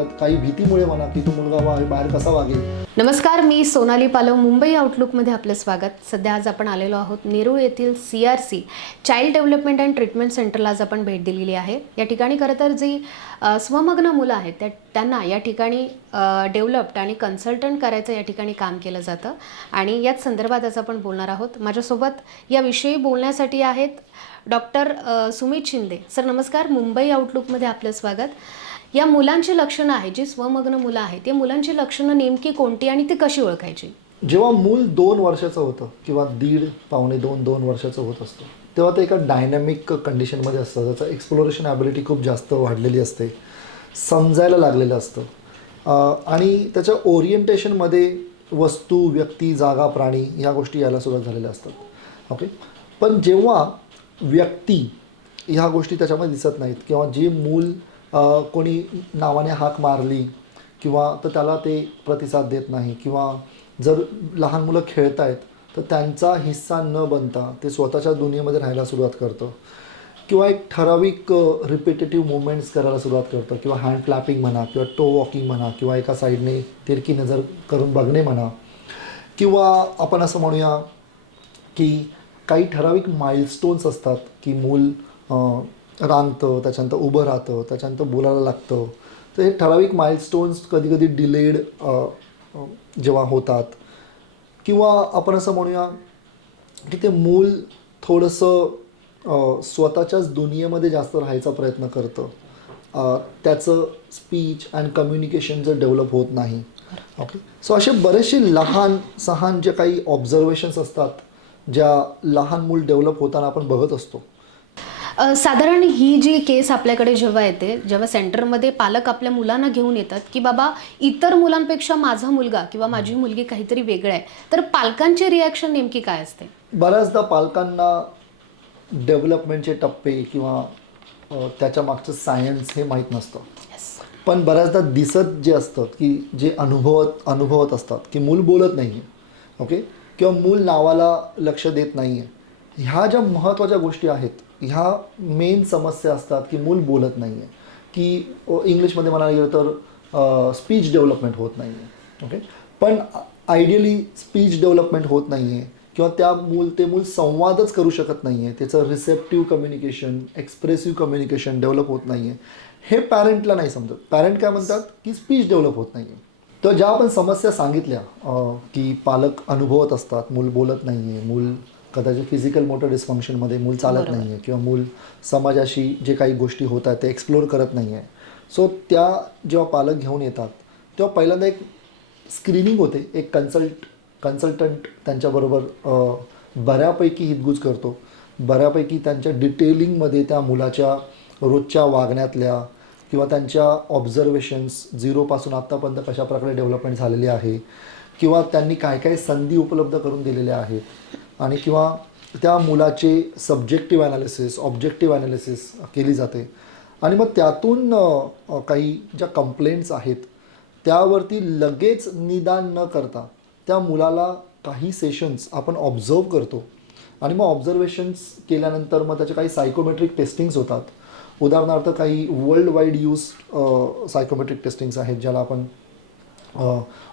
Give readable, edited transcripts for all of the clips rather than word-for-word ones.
किंवा काही भीतीमुळे म्हणा की तो मुलगा बाहेर कसा वागेल. नमस्कार, मी सोनाली पालव, मुंबई आउटलुकमध्ये आपलं स्वागत. सध्या आज आपण आलेलो आहोत नेरूळ येथील CRC child development and treatment सेंटरला आज आपण भेट दिलेली आहे. या ठिकाणी खरं तर जी स्वमग्न मुलं आहेत त्यांना या ठिकाणी डेव्हलप्ड आणि कन्सल्टंट करायचं या ठिकाणी काम केलं जातं आणि याच संदर्भात आज आपण बोलणार आहोत. माझ्यासोबत याविषयी बोलण्यासाठी आहेत डॉक्टर सुमित शिंदे. सर नमस्कार, मुंबई आउटलुकमध्ये आपलं स्वागत. या मुलांची लक्षणं आहेत, जी स्वमग्न मुलं आहेत, या मुलांची लक्षणं नेमकी कोणती आणि ती कशी ओळखायची? जेव्हा मूल 2 वर्षाचं होतं किंवा दीड पावणे 2 वर्षाचं होत असतं तेव्हा ते एका डायनॅमिक कंडिशनमध्ये असतं. त्याचं एक्सप्लोरेशन ॲबिलिटी खूप जास्त वाढलेली असते, समजायला लागलेलं असतं आणि त्याच्या ओरिएंटेशनमध्ये वस्तू, व्यक्ती, जागा, प्राणी ह्या गोष्टी यायला सुरुवात झालेल्या असतात. ओके, पण जेव्हा व्यक्ती ह्या गोष्टी त्याच्यामध्ये दिसत नाहीत किंवा जे मूल कोणी नावाने हाक मारली किंवा तर त्याला ते प्रतिसाद देत नाही किंवा जर लहान मुलं खेळत आहेत तर त्यांचा हिस्सा न बनता ते स्वतःच्या दुनियेमध्ये राहायला सुरुवात करतं किंवा एक ठराविक रिपिटेटिव्ह मुवमेंट्स करायला सुरुवात करतं किंवा हँड फ्लॅपिंग म्हणा किंवा टो वॉकिंग म्हणा किंवा एका साईडने तिरकी नजर करून बघणे म्हणा किंवा आपण असं म्हणूया की काही ठराविक माइलस्टोन्स असतात की मूल रांगतं, त्याच्यानंतर उभं राहतं, त्याच्यानंतर बोलायला लागतं. तर हे ठराविक माइलस्टोन्स कधी कधी डिलेड जेव्हा होतात किंवा आपण असं म्हणूया की ते मूल थोडंसं स्वतःच्याच दुनियेमध्ये जास्त राहायचा प्रयत्न करतं. त्याचं स्पीच अँड कम्युनिकेशन जर डेव्हलप होत नाही. ओके, सो असे बरेचसे लहान सहान जे काही ऑब्झर्वेशन्स असतात ज्या लहान मूल डेव्हलप होताना आपण बघत असतो. साधारण ही जी केस आपल्याकडे जेव्हा येते, जेव्हा सेंटरमध्ये पालक आपल्या मुलांना घेऊन येतात की बाबा इतर मुलांपेक्षा माझा मुलगा किंवा माझी मुलगी काहीतरी वेगळं आहे, तर पालकांची रिॲक्शन नेमकी काय असते? बऱ्याचदा पालकांना डेव्हलपमेंटचे टप्पे किंवा त्याच्या मागचं सायन्स हे माहीत नसतं. पण बऱ्याचदा दिसत जे असतं की जे अनुभवत असतात की मूल बोलत नाही आहे. ओके, किंवा मूल नावाला लक्ष देत नाही आहे. ह्या ज्या महत्त्वाच्या गोष्टी आहेत, ह्या मेन समस्या असतात की मूल बोलत नाही आहे, की इंग्लिशमध्ये म्हणायला गेलं तर स्पीच डेव्हलपमेंट होत नाही आहे. ओके, पण आयडियली स्पीच डेव्हलपमेंट होत नाही आहे किंवा ते मूल संवादच करू शकत नाही आहे, त्याचं receptive communication, expressive communication develop होत नाही आहे, हे पॅरेंटला नाही समजत. पॅरेंट काय म्हणतात की स्पीच डेव्हलप होत नाही आहे. तर ज्या आपण समस्या सांगितल्या की पालक अनुभवत असतात, मूल बोलत नाही आहे, मूल कदाचित फिजिकल मोटर डिस्फंक्शनमध्ये मूल चालत नाही आहे किंवा मूल समाजाशी जे काही गोष्टी होत आहेत ते एक्सप्लोर करत नाही आहे. सो त्या जेव्हा पालक घेऊन येतात तेव्हा पहिल्यांदा एक स्क्रीनिंग होते. एक कन्सल्टंट त्यांच्याबरोबर बऱ्यापैकी हितगुज करतो, बऱ्यापैकी त्यांच्या डिटेलिंगमध्ये त्या मुलाच्या रोजच्या वागण्यातल्या किंवा त्यांच्या ऑब्झर्वेशन्स 0पासून आत्तापर्यंत कशाप्रकारे डेव्हलपमेंट झालेली आहे किंवा त्यांनी काय काय संधी उपलब्ध करून दिलेल्या आहेत आणि किंवा त्या मुलाचे सब्जेक्टिव्ह ॲनालिसिस, ऑब्जेक्टिव्ह ॲनालिसिस केली जाते आणि मग त्यातून काही ज्या कंप्लेंट्स आहेत त्यावरती लगेच निदान न करता त्या मुलाला काही सेशन्स आपण ऑब्झर्व करतो आणि मग ऑब्झर्वेशन्स केल्यानंतर मग त्याचे काही सायकोमेट्रिक टेस्टिंग्स होतात. उदाहरणार्थ काही world wide use psychometric testings आहेत ज्याला आपण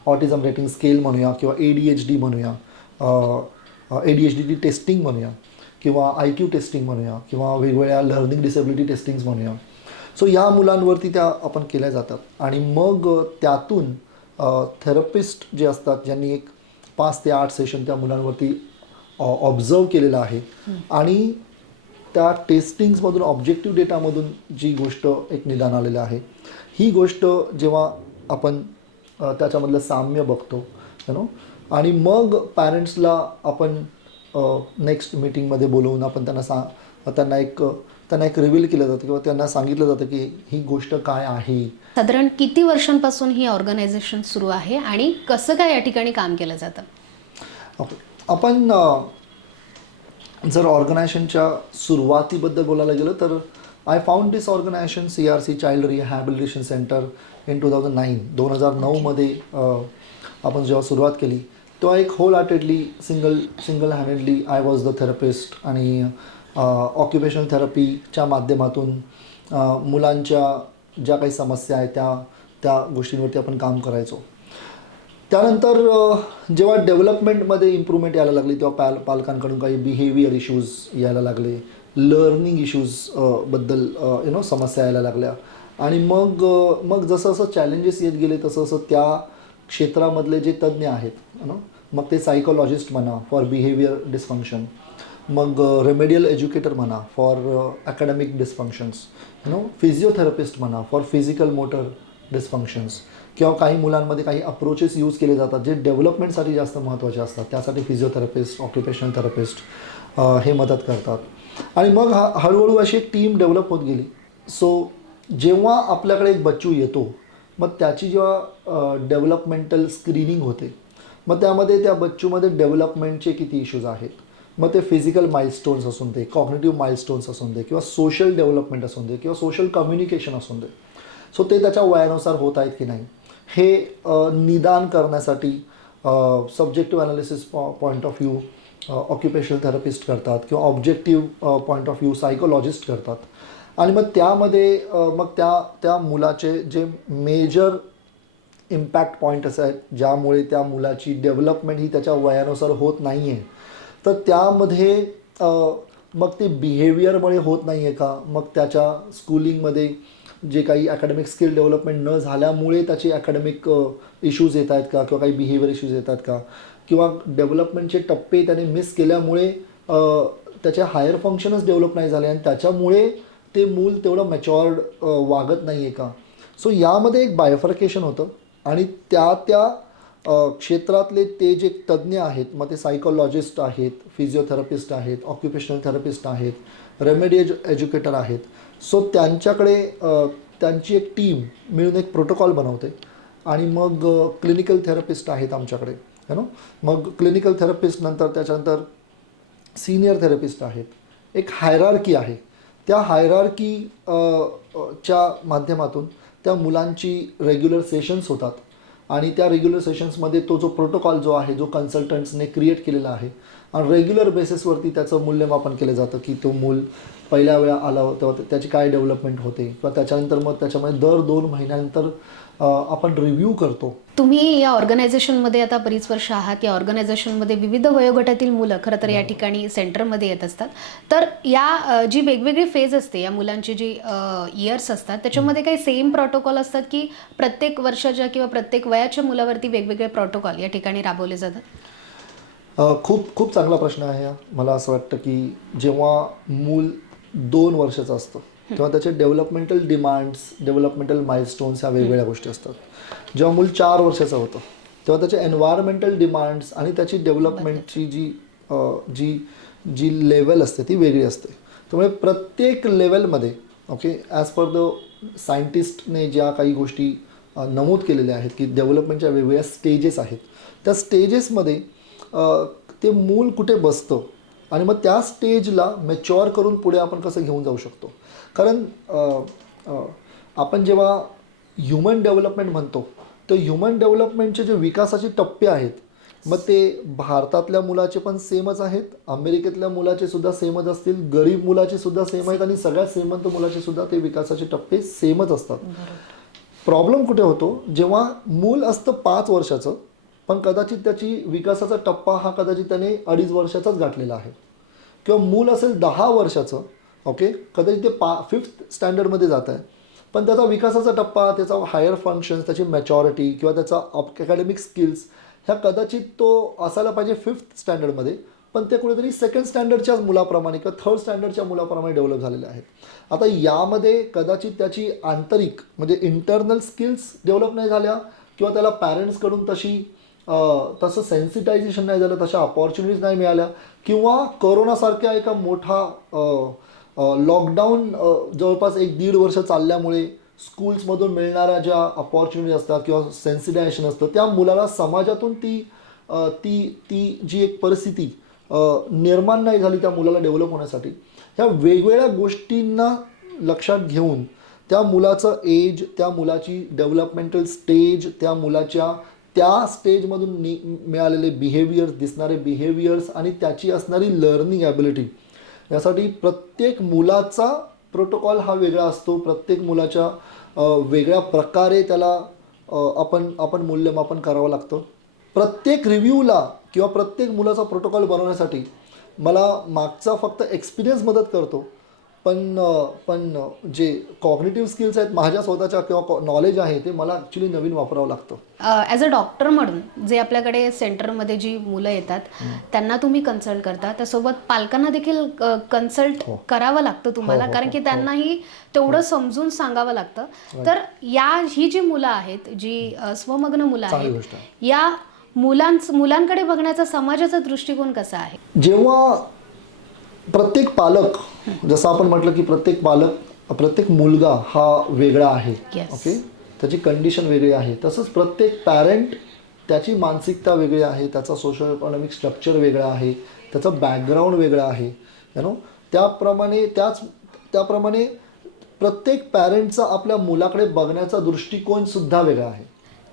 ऑटिझम रेटिंग स्केल म्हणूया किंवा ADHD म्हणूया, ADHD टेस्टिंग म्हणूया किंवा IQ टेस्टिंग म्हणूया किंवा वेगवेगळ्या लर्निंग डिसेबिलिटी टेस्टिंग्स म्हणूया. सो ह्या मुलांवरती त्या आपण केल्या जातात आणि मग त्यातून थेरपिस्ट जे असतात ज्यांनी एक 5 ते 8 सेशन त्या मुलांवरती ऑब्झर्व केलेलं आहे आणि त्या टेस्टिंग्समधून ऑब्जेक्टिव्ह डेटामधून जी गोष्ट एक निदान आलेलं आहे, ही गोष्ट जेव्हा आपण त्याच्यामधलं साम्य बघतो आणि मग पॅरेंट्सला आपण नेक्स्ट मीटिंगमध्ये बोलवून आपण त्यांना एक रिव्हील केलं जातं किंवा त्यांना सांगितलं जातं की ही गोष्ट काय आहे. साधारण किती वर्षांपासून ही ऑर्गनायझेशन सुरू आहे आणि कसं काय या ठिकाणी काम केलं जातं? ओके, आपण जर ऑर्गनायझेशनच्या सुरुवातीबद्दल बोलायला गेलं तर I found this organisation CRC child rehabilitation centre in 2009 आपण जेव्हा सुरुवात केली तेव्हा एक wholeheartedly single handedly I was the therapist आणि ऑक्युपेशनल थेरपीच्या माध्यमातून मुलांच्या ज्या काही समस्या आहेत त्या त्या गोष्टींवरती आपण काम करायचो. त्यानंतर जेव्हा डेव्हलपमेंटमध्ये इम्प्रूव्हमेंट यायला लागली तेव्हा पालकांकडून काही बिहेवियर इश्यूज यायला लागले, लर्निंग इश्यूज बद्दल समस्या यायला लागल्या. आणि मग जसं जसं चॅलेंजेस येत गेले तसं तसं त्या क्षेत्रामधले जे तज्ज्ञ आहेत मग ते सायकोलॉजिस्ट म्हणा फॉर बिहेवियर डिस्फंक्शन, मग रेमेडियल एज्युकेटर म्हणा फॉर अकॅडमिक डिस्फंक्शन्स, फिजिओथेरपिस्ट म्हणा फॉर फिजिकल मोटर डिस्फंक्शन्स, किंवा काही मुलांमध्ये काही अप्रोचेस यूज केले जातात जे डेव्हलपमेंटसाठी जास्त महत्त्वाचे असतात. त्यासाठी फिजिओथेरपिस्ट, ऑक्युपेशनल थेरपिस्ट हे मदत करतात. आणि मग हळूहळू अशी एक टीम डेव्हलप होत गेली. सो जेव्हा आपल्याकडे एक बच्चू येतो मग त्याची जेव्हा डेव्हलपमेंटल स्क्रीनिंग होते मग त्यामध्ये त्या बच्चूमध्ये डेव्हलपमेंटचे किती इश्यूज आहेत, मग ते फिजिकल माइलस्टोन्स असून दे, कॉग्निटिव्ह माइलस्टोन्स असून दे, किंवा सोशल डेव्हलपमेंट असून दे, किंवा सोशल कम्युनिकेशन असून दे, सो ते त्याच्या वयानुसार होत आहेत की नाही हे निदान करण्यासाठी subjective analysis point of view occupational therapist करतात, किंवा objective point of view psychologist करतात. आणि मग त्यामध्ये मग त्या मुलाचे जे मेजर इम्पॅक्ट पॉईंट असे आहेत ज्यामुळे त्या मुलाची डेव्हलपमेंट ही त्याच्या वयानुसार होत नाही आहे, तर त्यामध्ये मग ते बिहेवियरमुळे होत नाही आहे का, मग त्याच्या स्कूलिंगमध्ये जे काही अकॅडमिक स्किल डेव्हलपमेंट न झाल्यामुळे त्याचे अकॅडमिक इश्यूज येत आहेत का, किंवा काही बिहेवियर इश्यूज येतात का, किंवा डेव्हलपमेंटचे टप्पे त्याने मिस केल्यामुळे त्याचे हायर फंक्शनच डेव्हलप नाही झाले आणि त्याच्यामुळे ते मूल तेवढं मॅच्युअर्ड वागत नाही आहे का. सो यामध्ये एक बायफर्केशन होतं. आणि त्या क्षेत्रातले ते जे तज्ज्ञ आहेत, मग ते सायकोलॉजिस्ट आहेत, फिजिओथेरपिस्ट आहेत, ऑक्युपेशनल थेरपिस्ट आहेत, रेमेडियल एज्युकेटर आहेत. सो त्यांच्याकडे त्यांची एक टीम मिळून एक प्रोटोकॉल बनवते. आणि मग क्लिनिकल थेरपिस्ट आहेत आमच्याकडे मग क्लिनिकल थेरपिस्ट नंतर त्याच्यानंतर सिनियर थेरपिस्ट आहेत. एक हायरार्की आहे. त्या हायरार्की च्या माध्यमातून त्या मुलांची रेग्युलर सेशन्स होतात. आणि त्या रेग्युलर सेशन्समध्ये तो जो प्रोटोकॉल जो आहे जो कन्सल्टंट्सने क्रिएट केलेला आहे आणि रेग्युलर बेसिसवरती त्याचं मूल्यमापन केलं जातं की तो मूल पहिल्या वेळा आला तेव्हा त्याची काय डेव्हलपमेंट होते, किंवा त्याच्यानंतर मग त्याच्यामध्ये दर 2 महिन्यानंतर आपण रिव्ह्यू करतो. तुम्ही या ऑर्गनायझेशनमध्ये आता बरीच वर्ष आहात. या ऑर्गनायझेशनमध्ये विविध वयोगटातील मुलं खरं तर या ठिकाणी सेंटरमध्ये येत असतात. तर या जी वेगवेगळी फेज असते या मुलांची जी इयर्स असतात त्याच्यामध्ये काही सेम प्रोटोकॉल असतात की प्रत्येक वर्षाच्या किंवा प्रत्येक वयाच्या मुलावरती वेगवेगळे प्रोटोकॉल या ठिकाणी राबवले जातात? खूप चांगला प्रश्न आहे हा. मला असं वाटतं की जेव्हा मूल 2 वर्षाचं असतं तेव्हा त्याचे डेव्हलपमेंटल डिमांड्स, डेव्हलपमेंटल माइलस्टोन्स ह्या वेगवेगळ्या गोष्टी असतात. जेव्हा मूल 4 वर्षाचं होतं तेव्हा त्याचे एन्व्हायरमेंटल डिमांड्स आणि त्याची डेव्हलपमेंटची जी लेवल असते ती वेगळी असते. त्यामुळे प्रत्येक लेवलमध्ये ॲज पर द सायंटिस्टने ज्या काही गोष्टी नमूद केलेल्या आहेत की डेव्हलपमेंटच्या वेगवेगळ्या स्टेजेस आहेत, त्या स्टेजेसमध्ये ते मूल कुठे बसतं आणि मग त्या स्टेजला मॅच्युअर करून पुढे आपण कसं घेऊन जाऊ शकतो. कारण आपण जेव्हा ह्युमन डेव्हलपमेंट म्हणतो तर ह्युमन डेव्हलपमेंटचे जे विकासाचे टप्पे आहेत मग ते भारतातल्या मुलाचे पण सेमच आहेत, अमेरिकेतल्या मुलाचे सुद्धा सेमच असतील, गरीब मुलाचे सुद्धा सेम आहेत आणि सगळ्यात श्रीमंत मुलाचे सुद्धा ते विकासाचे टप्पे सेमच असतात. प्रॉब्लेम कुठे होतो जेव्हा मूल असतं 5 वर्षाचं पण कदाचित त्याची विकासाचा टप्पा हा कदाचित त्याने 2.5 वर्षाचाच गाठलेला आहे, किंवा मूल असेल 10 वर्षाचं कदाचित ते 5th स्टँडर्डमध्ये जात आहे पण त्याचा विकासाचा टप्पा, त्याचा हायर फंक्शन्स, त्याची मॅच्युरिटी किंवा त्याचा अकॅडमिक स्किल्स ह्या कदाचित तो असायला पाहिजे 5th स्टँडर्डमध्ये पण ते कुठेतरी 2nd स्टँडर्डच्याच मुलाप्रमाणे किंवा 3rd स्टँडर्डच्या मुलाप्रमाणे डेव्हलप झालेले आहेत. आता यामध्ये कदाचित त्याची आंतरिक म्हणजे इंटरनल स्किल्स डेव्हलप नाही झाल्या, किंवा त्याला पॅरेंट्सकडून तसं सेन्सिटायझेशन नाही झालं, तशा अपॉर्च्युनिटीज नाही मिळाल्या, किंवा कोरोनासारख्या एका मोठा लॉकडाऊन जवळपास 1-1.5 वर्ष चालल्यामुळे स्कूल्समधून मिळणाऱ्या ज्या अपॉर्च्युनिटी असतात किंवा सेन्सिटायझेशन असतं त्या मुलाला समाजातून ती जी एक परिस्थिती निर्माण नाही झाली त्या मुलाला डेव्हलप होण्यासाठी. ह्या वेगवेगळ्या गोष्टींना लक्षात घेऊन त्या मुलाचं एज, त्या मुलाची डेव्हलपमेंटल स्टेज, त्या मुलाच्या त्या स्टेजमधून मिळालेले बिहेवियर्स, दिसणारे बिहेवियर्स आणि त्याची असणारी लर्निंग ॲबिलिटी यासाठी प्रत्येक मुलाचा प्रोटोकॉल हा वेगळा असतो. प्रत्येक मुलाच्या वेगळ्या प्रकारे त्याला आपण मूल्यमापन करावं लागतं. प्रत्येक रिव्ह्यूला किंवा प्रत्येक मुलाचा प्रोटोकॉल बनवण्यासाठी मला मागचा फक्त एक्सपिरियन्स मदत करतो, पण जे कॉग्निटिव्ह स्किल्स आहेत माझ्या स्वतःच्या किंवा नॉलेज आहे ते मला ॲक्च्युली नवीन वापरावं लागतं. ॲज अ डॉक्टर म्हणून जे आपल्याकडे सेंटरमध्ये जी मुलं येतात त्यांना तुम्ही कन्सल्ट करता, त्यासोबत पालकांना देखील कन्सल्ट करावं लागतं तुम्हाला, कारण की त्यांनाही तेवढं समजून सांगावं लागतं. तर ही जी मुलं आहेत, जी स्वमग्न मुलं चांगली आहेत, गोष्ट आहे. या मुलांकडे बघण्याचा समाजाचा दृष्टिकोन कसा आहे? जेव्हा प्रत्येक पालक, जसं आपण म्हटलं की प्रत्येक मुलगा हा वेगळा आहे. Yes. ओके, त्याची कंडिशन वेगळी आहे. तसंच प्रत्येक पॅरेंट त्याची मानसिकता वेगळी आहे, त्याचा सोशल इकॉनॉमिक स्ट्रक्चर वेगळा आहे, त्याचं बॅकग्राऊंड वेगळं आहे. त्याप्रमाणे प्रत्येक पॅरेंटचा आपल्या मुलाकडे बघण्याचा दृष्टिकोन सुद्धा वेगळा आहे.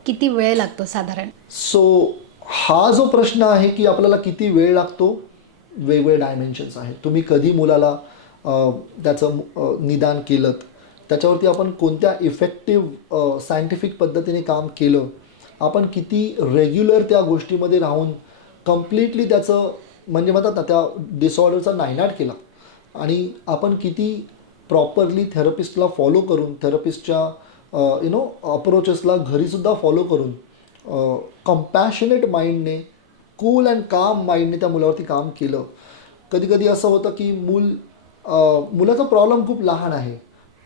किती वेळ लागतो साधारण? सो हा जो प्रश्न आहे की आपल्याला किती वेळ लागतो, वेगवेगळे डायमेन्शन्स आहेत. तुम्ही कधी मुलाला त्याचं निदान केलं, त्याच्यावरती आपण कोणत्या इफेक्टिव्ह सायंटिफिक पद्धतीने काम केलं, आपण किती रेग्युलर त्या गोष्टीमध्ये राहून कम्प्लिटली त्याचं म्हणजे म्हणतात ना त्या डिसऑर्डरचा नायनाट केला, आणि आपण किती प्रॉपरली थेरपिस्टला फॉलो करून, थेरपिस्टच्या अप्रोचेसला घरीसुद्धा फॉलो करून कंपॅशनेट माइंडने, कूल अँड काम माइंडने त्या मुलावरती काम केलं. कधी कधी असं होतं की मुलाचा प्रॉब्लेम खूप लहान आहे,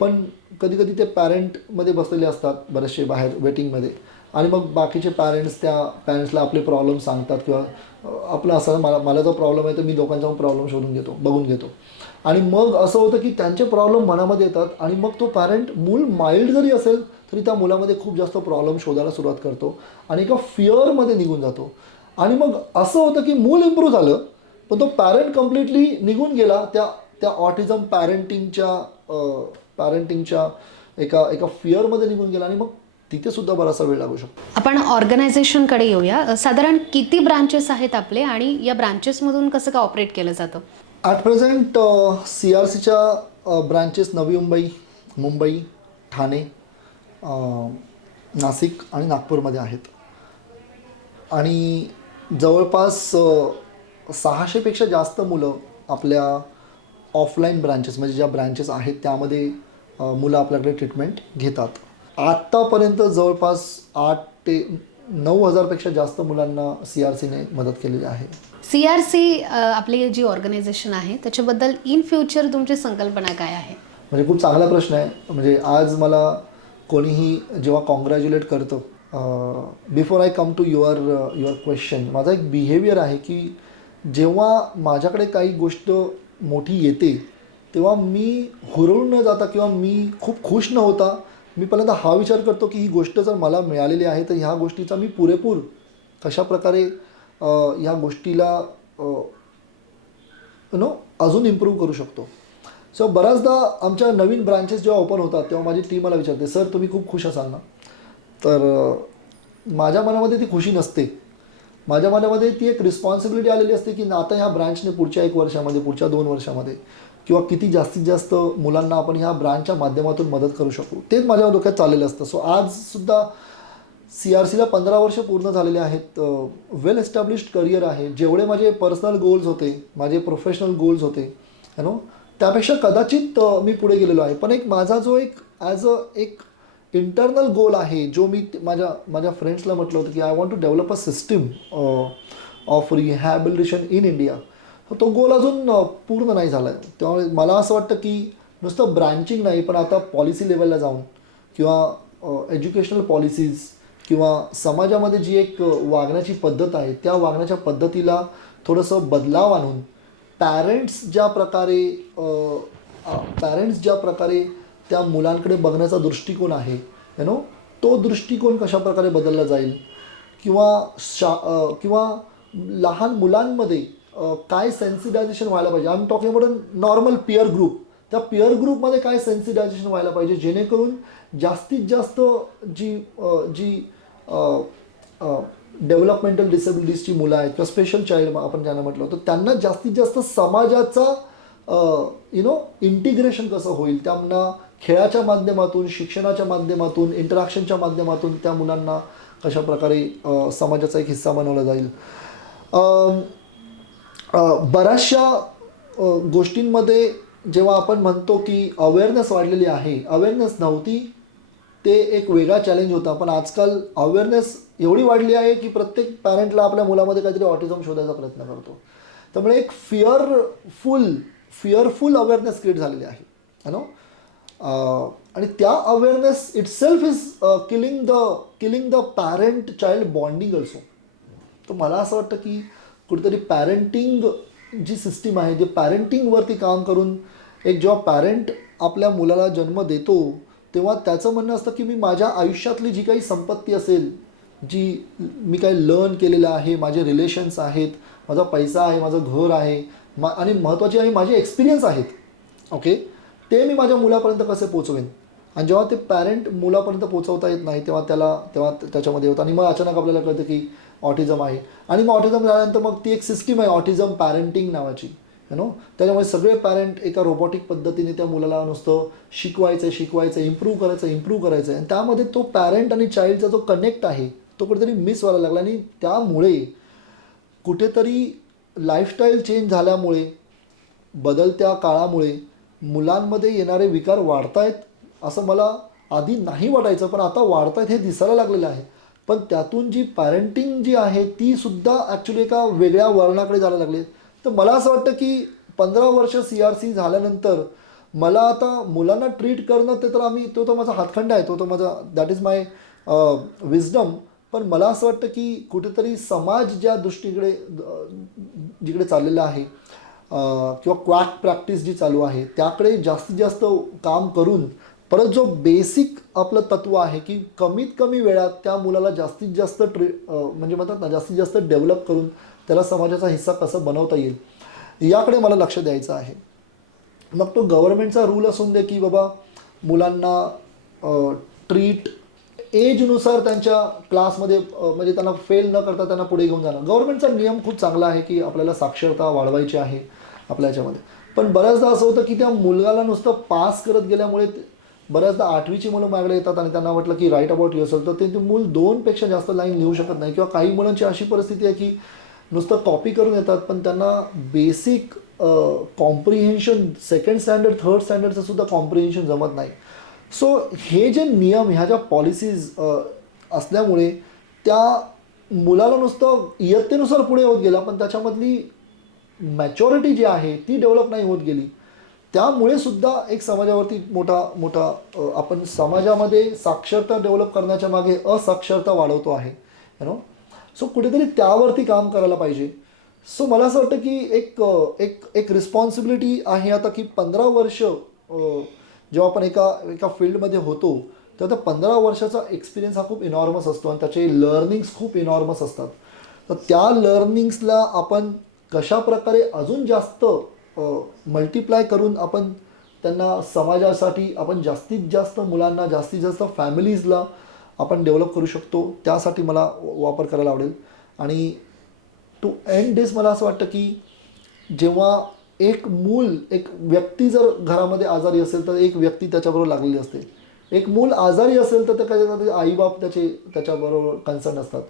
पण कधी कधी ते पॅरेंटमध्ये बसलेले असतात बरेचसे बाहेर वेटिंगमध्ये, आणि मग बाकीचे पॅरेंट्सला आपले प्रॉब्लेम सांगतात, किंवा आपलं असं मला जो प्रॉब्लेम आहे तर मी लोकांचा प्रॉब्लेम बघून घेतो, आणि मग असं होतं की त्यांचे प्रॉब्लेम मनामध्ये येतात, आणि मग तो मूल माइल्ड जरी असेल तरी त्या मुलामध्ये खूप जास्त प्रॉब्लेम शोधायला सुरुवात करतो, आणि एका फिअरमध्ये निघून जातो. आणि मग असं होतं की मूल इम्प्रूव्ह झालं, पण तो पॅरेंट कम्प्लिटली निघून गेला त्या ऑटिझम पॅरेंटिंगच्या एका फिअरमध्ये निघून गेला, आणि मग तिथे सुद्धा बराचसा वेळ लागू शकतो. आपण ऑर्गनायझेशनकडे येऊया. साधारण किती ब्रांचेस आहेत आपले, आणि या ब्रांचेसमधून कसं काय ऑपरेट केलं जातं? At present CRCच्या branches Navi Mumbai, Thane, Nashik आणि नागपूरमध्ये आहेत, आणि जवळपास 600पेक्षा जास्त मुलं आपल्या ऑफलाईन ब्रांचेस, म्हणजे ज्या ब्रांचेस आहेत त्यामध्ये मुलं आपल्याकडे ट्रीटमेंट घेतात. आत्तापर्यंत जवळपास 8 ते 9 हजारपेक्षा जास्त मुलांना CRCने मदत केलेली आहे. CRC आपली जी ऑर्गनायझेशन आहे त्याच्याबद्दल इन फ्युचर तुमची संकल्पना काय आहे? म्हणजे खूप चांगला प्रश्न आहे. म्हणजे आज मला कोणीही जेव्हा कॉंग्रॅच्युलेट करतं, before I come to your question, माझा एक बिहेवियर आहे की जेव्हा माझ्याकडे काही गोष्ट मोठी येते तेव्हा मी हुरळून न जाता किंवा मी खूप खुश न होता, मी पहिल्यांदा हा विचार करतो की ही गोष्ट जर मला मिळालेली आहे तर ह्या गोष्टीचा मी पुरेपूर कशाप्रकारे ह्या गोष्टीला अजून इम्प्रूव्ह करू शकतो. सो बऱ्याचदा आमच्या नवीन ब्रांचेस जेव्हा ओपन होतात तेव्हा माझी टीम मला विचारते, सर तुम्ही खूप खुश असाल ना? तर माझ्या मनामध्ये ती खुशी नसते. माझ्या मनामध्ये ती एक रिस्पॉन्सिबिलिटी आलेली असते की आता ह्या ब्रांचने पुढच्या 1 वर्षामध्ये, पुढच्या 2 वर्षामध्ये किंवा किती जास्तीत जास्त मुलांना आपण ह्या ब्रांचच्या माध्यमातून मदत करू शकू, तेच माझ्या डोक्यात चाललेलं असतं. सो आजसुद्धा CRCला 15 वर्ष पूर्ण झालेले आहेत. वेल एस्टॅब्लिश्ड करिअर आहे. जेवढे माझे पर्सनल गोल्स होते, माझे प्रोफेशनल गोल्स होते, त्यापेक्षा कदाचित मी पुढे गेलेलो आहे. पण माझा जो एक इंटरनल गोल आहे, जो मी माझ्या फ्रेंड्सला म्हटलं होतं की I want to develop a system of rehabilitation in India, तो गोल अजून पूर्ण नाही झाला आहे. त्यामुळे मला असं वाटतं की नुसतं ब्रँचिंग नाही, पण आता पॉलिसी लेवलला जाऊन किंवा एज्युकेशनल पॉलिसीज किंवा समाजामध्ये जी एक वागण्याची पद्धत आहे त्या वागण्याच्या पद्धतीला थोडंसं बदलाव आणून पॅरेंट्स ज्या प्रकारे त्या मुलांकडे बघण्याचा दृष्टिकोन आहे, तो दृष्टिकोन कशाप्रकारे बदलला जाईल, किंवा लहान मुलांमध्ये काय सेन्सिटायझेशन व्हायला पाहिजे. I am talking about a normal peer group. त्या पिअर ग्रुपमध्ये काय सेन्सिटायझेशन व्हायला पाहिजे जेणेकरून जास्तीत जास्त जी डेव्हलपमेंटल डिसेबिलिटीजची मुलं आहेत किंवा स्पेशल चाइल्ड आपण ज्यांना म्हटलं होतं, त्यांना जास्तीत जास्त समाजाचा इंटिग्रेशन कसं होईल, त्यांना खेळाच्या माध्यमातून, शिक्षणाच्या माध्यमातून, इंटरॅक्शनच्या माध्यमातून त्या मुलांना कशा प्रकारे समाजाचा एक हिस्सा बनवला जाईल. बऱ्याचशा गोष्टींमध्ये जेव्हा आपण म्हणतो की अवेअरनेस वाढलेली आहे, अवेअरनेस नव्हती ते एक वेगळा चॅलेंज होता. पण आजकाल अवेअरनेस एवढी वाढली आहे की प्रत्येक पॅरेंटला आपल्या मुलामध्ये काहीतरी ऑटिझम शोधायचा प्रयत्न करतो. त्यामुळे एक फिअरफुल अवेअरनेस क्रिएट झालेली आहे, यु नो. आणि त्या awareness itself is killing the parent child bonding also. तर मला असं वाटतं की कुठेतरी पॅरेंटिंग जी सिस्टीम आहे, जे पॅरेंटिंगवरती काम करून एक जेव्हा पॅरेंट आपल्या मुलाला जन्म देतो तेव्हा त्याचं म्हणणं असतं की मी माझ्या आयुष्यातली जी काही संपत्ती असेल, जी मी काही लर्न केलेलं आहे, माझे रिलेशन्स आहेत, माझा पैसा आहे, माझं घर आहे, आणि महत्त्वाची आहे माझे एक्सपिरियन्स आहेत, ओके, ते मी माझ्या मुलापर्यंत कसे पोचवेन. आणि जेव्हा ते पॅरेंट मुलापर्यंत पोचवता येत नाही तेव्हा त्याच्यामध्ये होतं. आणि मग अचानक आपल्याला कळतं की ऑटिझम आहे. आणि मग ऑटिझम झाल्यानंतर मग ती एक सिस्टीम आहे ऑटिझम पॅरेंटिंग नावाची, यु नो. त्याच्यामुळे सगळे पॅरेंट एका रोबोटिक पद्धतीने त्या मुलाला नुसतं शिकवायचं, इम्प्रूव्ह करायचं. आणि त्यामध्ये तो पॅरेंट आणि चाइल्डचा जो कनेक्ट आहे तो कुठेतरी मिस व्हायला लागला. आणि त्यामुळे कुठेतरी लाईफस्टाईल चेंज झाल्यामुळे, बदलत्या काळामुळे मुलांमध्ये येणारे विकार वाढत आहेत असं मला आधी नाही वाटायचं, पण आता वाढत आहेत हे दिसायला लागलेलं आहे. पण त्यातून जी पॅरेंटिंग जी आहे ती सुद्धा ॲक्च्युली एका वेगळ्या वळणाकडे जायला लागली. तर मला असं वाटतं की 15 वर्ष CRC झाल्यानंतर मला आता मुलांना ट्रीट करणं ते तर तो माझा हातखंडा आहे, तो माझा दॅट इज माय विजडम. पण मला असं वाटतं की कुठेतरी समाज ज्या दृष्टीकडे जिकडे चाललेला आहे किंवा क्वॅक प्रॅक्टिस जी चालू आहे त्याकडे जास्तीत जास्त काम करून परत जो बेसिक आपलं तत्व आहे की कमीत कमी वेळात त्या मुलाला जास्तीत जास्त म्हणजे म्हणतात ना जास्तीत जास्त डेव्हलप करून त्याला समाजाचा हिस्सा कसं बनवता येईल याकडे मला लक्ष द्यायचं आहे. मग तो गव्हर्नमेंटचा रूल असून दे की बाबा मुलांना ट्रीट एजनुसार त्यांच्या क्लासमध्ये म्हणजे त्यांना फेल न करता त्यांना पुढे घेऊन जाणं. गव्हर्नमेंटचा नियम खूप चांगला आहे की आपल्याला साक्षरता वाढवायची आहे आपल्या याच्यामध्ये. पण बऱ्याचदा असं होतं की त्या मुलगाला नुसतं पास करत गेल्यामुळे बऱ्याचदा 8वीची मुलं माझ्याकडे येतात आणि त्यांना म्हटलं की राईट अबाउट युअरसेल्फ, तर ते मूल 2पेक्षा जास्त लाईन लिहू शकत नाही. किंवा काही मुलांची अशी परिस्थिती आहे की नुसतं कॉपी करून येतात पण त्यांना basic comprehension 2nd standard 3rd स्टँडर्डचं सुद्धा कॉम्प्रिहेन्शन जमत नाही. सो हे जे नियम, ह्या ज्या पॉलिसीज असल्यामुळे त्या मुलाला नुसतं इयत्तेनुसार पुढे होत गेला पण त्याच्यामधली मॅच्युरिटी जी आहे ती डेव्हलप नाही होत गेली. त्यामुळे सुद्धा एक समाजावरती मोठा आपण समाजामध्ये साक्षरता डेव्हलप करण्याच्या मागे असाक्षरता वाढवतो आहे, यु नो. सो कुठेतरी त्यावरती काम करायला पाहिजे. सो मला असं वाटतं की एक रिस्पॉन्सिबिलिटी आहे आता की 15 वर्ष जेव्हा आपण एका फील्डमध्ये होतो तेव्हा त्या 15 वर्षाचा एक्सपिरियन्स हा खूप इनॉर्मस असतो आणि त्याचे लर्निंग्स खूप इनॉर्मस असतात. तर त्या लर्निंग्सला आपण कशा प्रकारे अजून जास्त मल्टिप्लाय करून आपण त्यांना समाजासाठी आपण जास्तीत जास्त मुलांना जास्तीत जास्त फॅमिलीजला आपण डेव्हलप करू शकतो त्यासाठी मला वापर करायला आवडेल. आणि टू एंड दिस मला असं वाटतं की जेव्हा एक व्यक्ती जर घरामध्ये आजारी असेल तर एक व्यक्ती त्याच्याबरोबर लागलेली असते. एक मूल आजारी असेल तर त्याच्यामध्ये आईबाप त्याच्याबरोबर कन्सर्न असतात.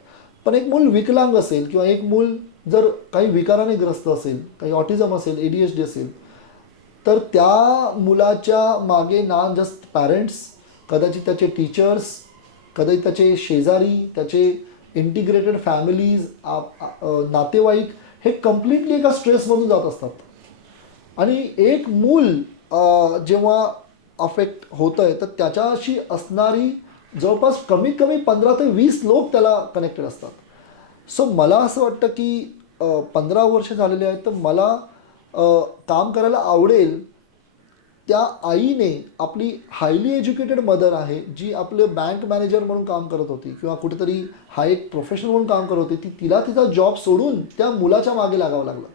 पण एक मूल विकलांग असेल किंवा एक मूल जर काही विकाराने ग्रस्त असेल, काही ऑटिझम असेल, ADHD असेल, तर त्या मुलाच्या मागे ना जस्ट पॅरेंट्स, कदाचित त्याचे टीचर्स, कदाचित त्याचे शेजारी, त्याचे इंटिग्रेटेड फॅमिलीज, नातेवाईक हे कम्प्लिटली एका स्ट्रेसमधून जात असतात. आणि एक मूल जेव्हा अफेक्ट होतं आहे तर त्याच्याशी असणारी जवळपास कमीत कमी 15 ते 20 लोक त्याला कनेक्टेड असतात. सो मला असं वाटतं की 15 वर्ष झालेले आहेत तर मला काम करायला आवडेल त्या आईने आपली हायली एज्युकेटेड मदर आहे जी आपले बँक मॅनेजर म्हणून काम करत होती किंवा कुठेतरी हा एक प्रोफेशनल म्हणून काम करत होती, तिला तिचा जॉब सोडून त्या मुलाच्या मागे लागावं लागलं,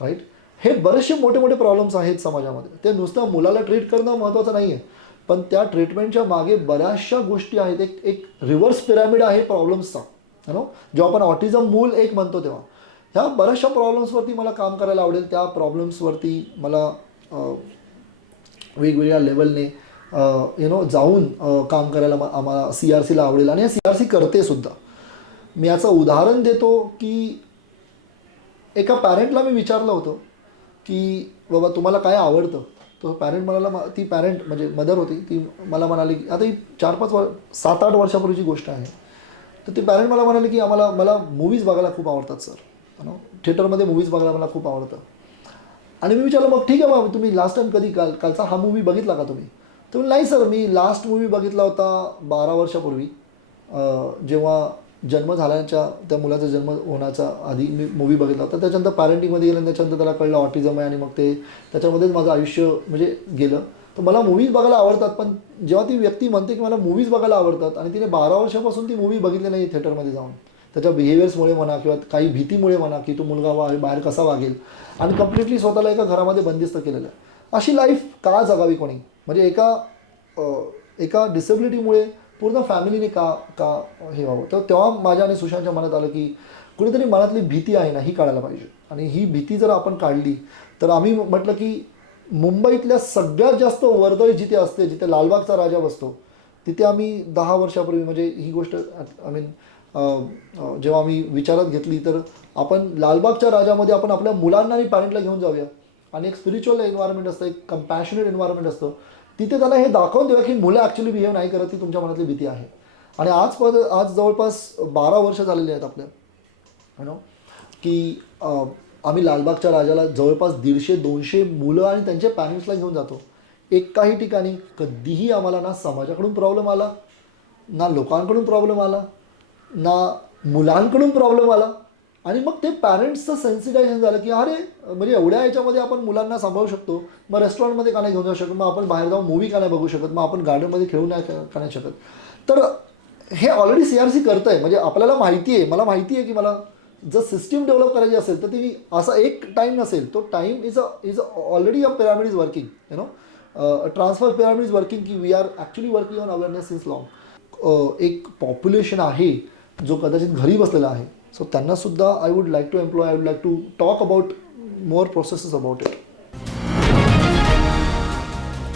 राईट. हे बरेचसे मोठे प्रॉब्लेम्स आहेत समाजामध्ये. ते नुसतं मुलाला ट्रीट करणं महत्त्वाचं नाही आहे पण त्या ट्रीटमेंटच्या मागे बऱ्याचशा गोष्टी आहेत. एक रिव्हर्स पिरॅमिड आहे प्रॉब्लेम्सचा, यु नो. जेव्हा आपण ऑटिझम मूल एक म्हणतो तेव्हा ह्या बऱ्याचशा प्रॉब्लेम्सवरती मला काम करायला आवडेल. त्या प्रॉब्लेम्सवरती मला वेगवेगळ्या लेवलने जाऊन काम करायला आम्हाला CRCला आवडेल आणि CRC करते सुद्धा. मी याचं उदाहरण देतो की एका पॅरेंटला मी विचारलं होतं की बाबा तुम्हाला काय आवडतं. तो पॅरेंट म्हणाला, ती पॅरेंट म्हणजे मदर होती, ती मला म्हणाली की आता ही 7-8 वर्षापूर्वीची गोष्ट आहे. तर ती पॅरेंट मला म्हणाले की मला मूवीज बघायला खूप आवडतात सर, थिएटरमध्ये मूवीज बघायला मला खूप आवडतं. आणि मी विचारलं मग ठीक आहे मग तुम्ही लास्ट टाइम कधी कालचा हा मूवी बघितला का तुम्ही. तर नाही सर, मी लास्ट मूवी बघितला होता 12 वर्षापूर्वी, जेव्हा जन्म झाल्याच्या त्या मुलाचा जन्म होण्याच्या आधी मी मूवी बघितला होता. त्याच्यानंतर पॅरेंटिंगमध्ये गेलं, त्याच्यानंतर त्याला कळलं ऑटिझम आहे आणि मग ते त्याच्यामध्येच माझं आयुष्य म्हणजे गेलं. तर मला मूवीज बघायला आवडतात, पण जेव्हा ती व्यक्ती म्हणते की मला मूवीज बघायला आवडतात आणि तिने 12 वर्षापासून ती मूवी बघितली नाही थिएटरमध्ये जाऊन, त्याच्या बिहेवियर्समुळे म्हणा किंवा काही भीतीमुळे म्हणा की तो मुलगा बाहेर कसा वागेल, आणि कम्प्लिटली स्वतःला एका घरामध्ये बंदिस्त केलेलं आहे. अशी लाईफ का जगावी कोणी, म्हणजे एका डिसेबिलिटीमुळे पूर्ण फॅमिलीने का का हे व्हावं. तर तेव्हा माझ्या आणि सुशांतच्या मनात आलं की कुणीतरी मनातली भीती आहे ना ही काढायला पाहिजे. आणि ही भीती जर आपण काढली तर आम्ही म्हटलं की मुंबईतल्या सगळ्यात जास्त वर्दळ जिथे असते, जिथे लालबागचा राजा बसतो, तिथे आम्ही 10 वर्षापूर्वी म्हणजे ही गोष्ट जेव्हा आम्ही विचारात घेतली तर आपण लालबागच्या राजामध्ये आपण आपल्या मुलांना आणि पॅरेंटला घेऊन जाऊया आणि एक स्पिरिच्युअल एन्व्हायरमेंट असतं, एक कम्पॅशनेट एन्व्हायरमेंट असतं. तिथे त्यांना हे दाखवून देऊया की मुलं ॲक्च्युली बिहेव नाही करत, ती तुमच्या मनातली भीती आहे. आणि आज जवळपास 12 वर्ष झालेली आहेत आपल्या की आम्ही लालबागच्या राजाला जवळपास 150-200 मुलं आणि त्यांचे पॅरेंट्सला घेऊन जातो. काही ठिकाणी कधीही आम्हाला ना समाजाकडून प्रॉब्लेम आला, ना लोकांकडून प्रॉब्लेम आला, ना मुलांकडून प्रॉब्लेम आला. आणि मग ते पॅरेंट्सचं सेन्सिटायझेशन झालं की अरे म्हणजे एवढ्या याच्यामध्ये आपण मुलांना सांभाळू शकतो, मग रेस्टॉरंटमध्ये का नाही घेऊन जाऊ शकत, मग आपण बाहेर जाऊन मूवी का नाही बघू शकत, मग आपण गार्डनमध्ये खेळू का नाही शकत. तर हे ऑलरेडी CRC करतं आहे. म्हणजे आपल्याला माहिती आहे, मला माहिती आहे की मला जर सिस्टीम डेव्हलप करायची असेल तर ती असा एक टाईम नसेल, तो time is already a pyramid is working, transfer pyramid is working, की we are actually working on awareness since long. एक पॉप्युलेशन आहे जो कदाचित घरी बसलेला आहे, सो त्यांनासुद्धा I would like to employ, I would like to talk about more processes about it.